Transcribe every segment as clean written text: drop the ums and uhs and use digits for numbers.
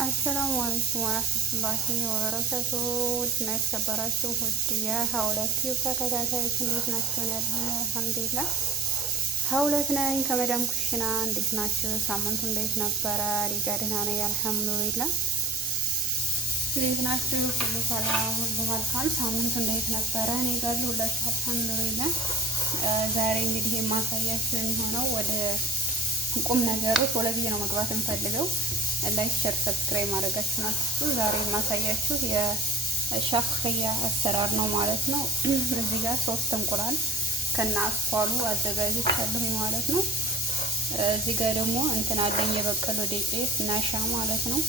አሰላሙ አለይኩም ወራህመቱላሂ ወበረካቱ። ውድና የተከበራችሁ ውድ የሀውለት ዩቲዩብ ተከታታዮች እንዴት ናችሁ? ያለሁ አልሐምዱሊላህ ሀውለት ነኝ ከመዳም ኩሽና። እንዴት ናችሁ? ሳምንቱ እንዴት ነበረ? እኔ ጋር ደህና ነኝ አልሐምዱሊላህ። እንዴት ናችሁ? ሁሉ ሰላም፣ ሁሉ መልካም። ሳምንቱ እንዴት ነበረ? እኔ ጋር ሁላችሁ አልሐምዱሊላህ። ዛሬ እንግዲህ የማሳያችሁ የሚሆነው ወደ ቁም ነገሮች ወደ ብዬ ነው መግባት የምፈልገው። ላይክ ሸር ሰብስክራይብ ማድረጋችሁን አትርሱ። ዛሬ የማሳያችሁ የሻፍኽያ አሰራር ነው ማለት ነው። እዚህ ጋር 3 እንቁላል ከና አስኳሉ አዘጋጅቻለሁ ማለት ነው። እዚህ ጋር ደግሞ እንትን አለኝ የበቀሎ ዱቄት ናሻ ማለት ነው።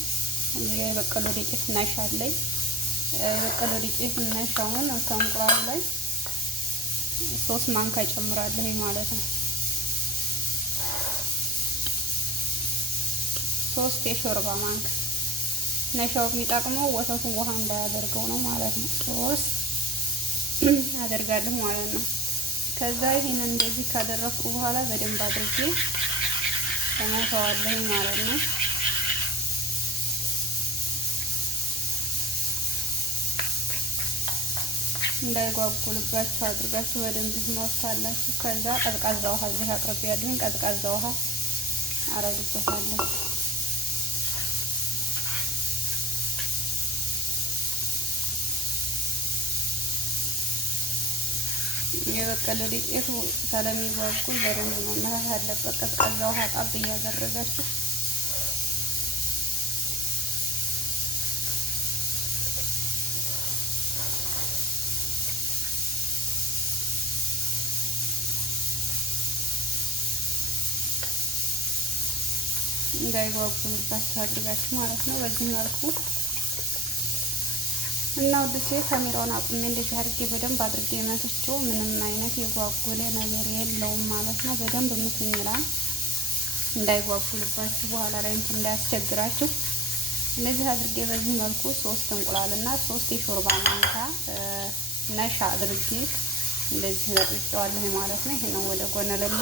እዚህ ጋር የበቀሎ ዱቄት ናሻ አለኝ። የበቀሎ ዱቄት ናሻውን ከእንቁላሉ ላይ 3 ማንካ ጨምራለሁ ማለት ነው። 3 የሾርባ ማንካ። ነሻው የሚጠቅመው ወተቱን ውሃ እንዳያደርገው ነው ማለት ነው። 3 አደርጋለሁ ማለት ነው። ከዛ ይሄንን እንደዚህ ካደረኩ በኋላ በደንብ አድርጌ ተመታዋለሁ ማለት ነው። እንዳይጓጉልባችሁ አድርጋችሁ በደንብ ትመታላችሁ። ከዛ ቀዝቃዛ ውሃ እዚህ አቅርቤያለሁ። ቀዝቃዛ ውሃ አረግበታለሁ። የበቀለ ዱቄቱ ስለሚጓጉል በደንብ መመታት አለበት። ቀዝቃዛ ውሃ ጣብ እያደረጋችሁ እንዳይጓጉልባችሁ አድርጋችሁ ማለት ነው። በዚህ መልኩ እና ወደሴ ካሜራውን አቁሜ እንደዚህ አድርጌ በደንብ አድርጌ መትቼው ምንም አይነት የጓጉለ ነገር የለውም ማለት ነው። በደንብ ምቱኝ ይላል እንዳይጓጉልባችሁ በኋላ ላይ እንትን እንዳያስቸግራችሁ። እንደዚህ አድርጌ በዚህ መልኩ 3 እንቁላል እና 3 የሾርባ ማንካ ነሻ አድርጌ እንደዚህ ለጥጬዋለሁ ማለት ነው። ይሄን ወደ ጎነልና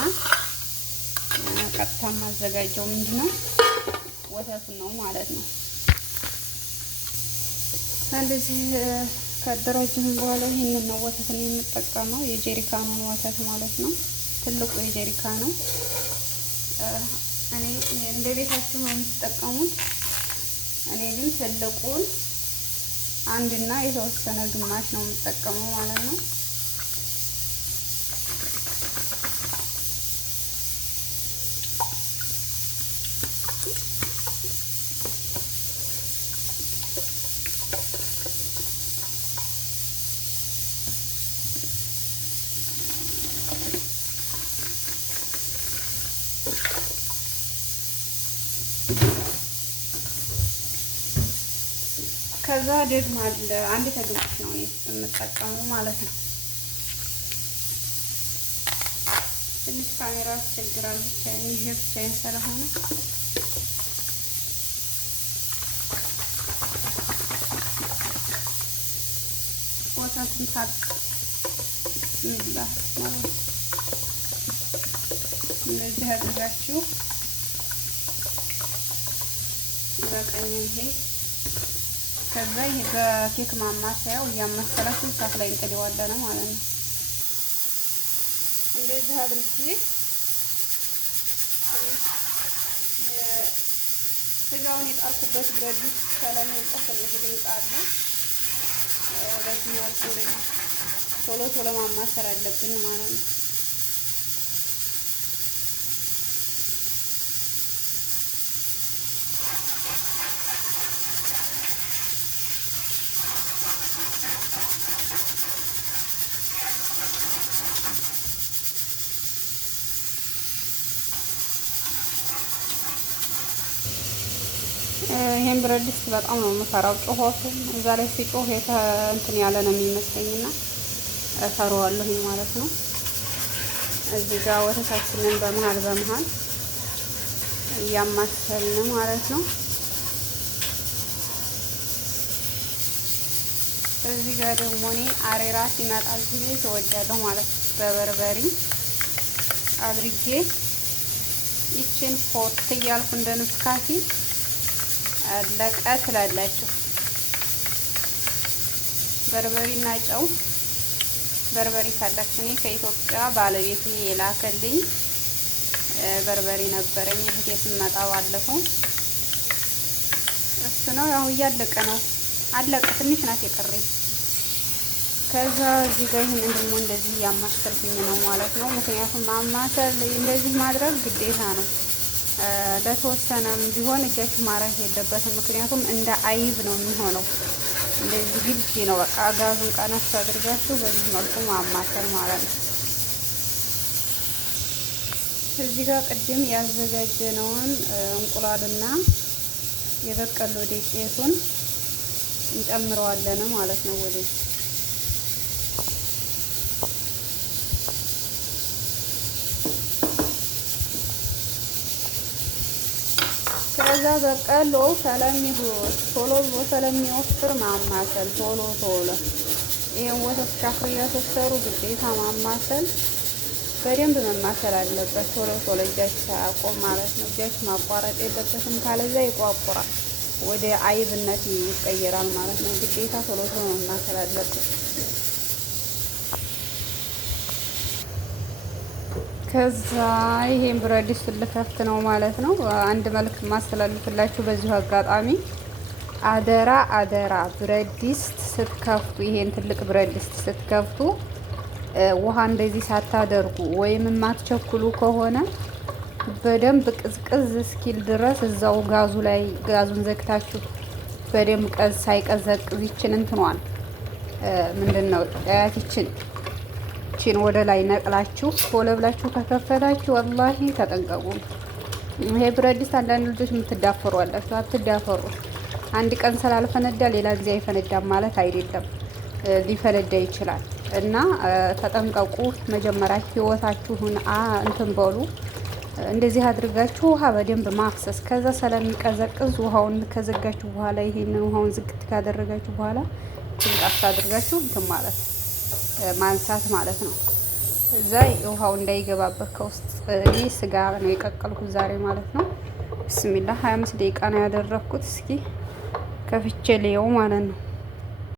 ቀጥታ ማዘጋጀው ምንድነው ወተቱን ነው ማለት ነው። እንደዚህ ካደራጀን በኋላ ይሄንን ነው ወተትን የምጠቀመው። የጀሪካኑን ወተት ማለት ነው። ትልቁ የጀሪካ ነው። እኔ እንደ ቤታችሁ ነው የምትጠቀሙት። እኔ ግን ትልቁን አንድና የተወሰነ ግማሽ ነው የምጠቀመው ማለት ነው። ከዛ ደግሞ አንድ ተግማሽ ነው የምጠቀመው ማለት ነው። ትንሽ ካሜራ ያስቸግራል ብቻዬን ስለሆነ ወተቱን ሚላህ ማለት እንደዚህ አድርጋችሁ በቀኝ ይሄ ከዛ ይሄ በኬክ ማማሰያው እያመሰላችሁ እሳት ላይ እንጥደዋለን ማለት ነው። እንደዚህ አድርጌ ስጋውን የጣርኩበት ብረት ድስት ስለሚወጣ ትንሽ ድምፅ አለ። በዚህ መልኩ ቶሎ ቶሎ ማማሰል አለብን ማለት ነው። ይሄን ብረት ድስት በጣም ነው የምፈራው። ጮሆቱ እዛ ላይ ሲጮህ እንትን ያለ ነው የሚመስለኝና እፈራዋለሁ ማለት ነው። እዚህ ጋር ወተታችንን በመሃል እያማሰልን ማለት ነው። እዚህ ጋር ደግሞ እኔ አሬራ ሲመጣ እዚህ ቤት እወዳለሁ ማለት ነው። በበርበሪ አድርጌ ይችን ፎት እያልኩ እንደ ንስካፊ አለቀ ትላላችሁ። በርበሬና ጨው። በርበሬ ካላችሁ እኔ ከኢትዮጵያ ባለቤቴ የላከልኝ በርበሬ ነበረኝ እህቴ ስትመጣ ባለፈው እሱ ነው። ያው እያለቀ ነው። አለቀ። ትንሽ ናት የቀረኝ። ከዛ እዚህ ጋር ይሄንን ደግሞ እንደዚህ እያማሰልኩኝ ነው ማለት ነው። ምክንያቱም ማማሰል እንደዚህ ማድረግ ግዴታ ነው። ለተወሰነም ቢሆን እጃችሁ ማረፍ የለበትም። ምክንያቱም እንደ አይብ ነው የሚሆነው። እንደዚህ ግልጽ ነው። በቃ ጋዙን ቀነስ አድርጋችሁ በዚህ መልኩ ማማሰል ማለት ነው። እዚህ ጋር ቅድም ያዘጋጀነውን እንቁላልና የበቀሎ ዱቄቱን እንጨምረዋለን ማለት ነው ወደዚህ ከዛ በቀሎ ቶሎ ስለሚወፍር ማማሰል ቶሎ ይሄን ወተት ሻክሪያ ስትሰሩ ግዴታ ማማሰል በደንብ መማሰል አለበት። ቶሎ እጃችሁ ሳያቆም ማለት ነው። እጃችሁ ማቋረጥ የለበትም። ካለዛ ይቋቁራል፣ ወደ አይብነት ይቀየራል ማለት ነው። ግዴታ ቶሎ መማሰል አለበት። ከዛ ይሄን ብረት ድስት ልከፍት ነው ማለት ነው። አንድ መልዕክት ማስተላልፍላችሁ በዚሁ አጋጣሚ አደራ ብረት ድስት ስትከፍቱ፣ ይሄን ትልቅ ብረት ድስት ስትከፍቱ ውሃ እንደዚህ ሳታደርጉ ወይም የማትቸኩሉ ከሆነ በደንብ ቅዝቅዝ እስኪል ድረስ እዛው ጋዙ ላይ ጋዙን ዘግታችሁ በደንብ ሳይቀዘቅዝ ይችን እንትኗን ምንድነው ቺን ወደ ላይ ነቅላችሁ ቶሎ ብላችሁ ከከፈታችሁ ወላሂ ተጠንቀቁ። ይሄ ብረት ድስት አንዳንድ ልጆች የምትዳፈሩ አላችሁ። አትዳፈሩ። አንድ ቀን ስላልፈነዳ ሌላ ጊዜ አይፈነዳም ማለት አይደለም። ሊፈነዳ ይችላል እና ተጠንቀቁ። መጀመሪያ ህይወታችሁን እንትን በሉ። እንደዚህ አድርጋችሁ ውሃ በደንብ ማፍሰስ። ከዛ ስለሚቀዘቅዝ ውሃውን ከዘጋችሁ በኋላ ይሄንን ውሃውን ዝግት ካደረጋችሁ በኋላ ትንጣፍ አድርጋችሁ እንትን ማለት ማንሳት ማለት ነው። እዛ ውሃው እንዳይገባበት ከውስጥ እኔ ስጋ ነው የቀቀልኩት ዛሬ ማለት ነው። ብስሚላህ 25 ደቂቃ ነው ያደረኩት። እስኪ ከፍቼ ልየው ማለት ነው።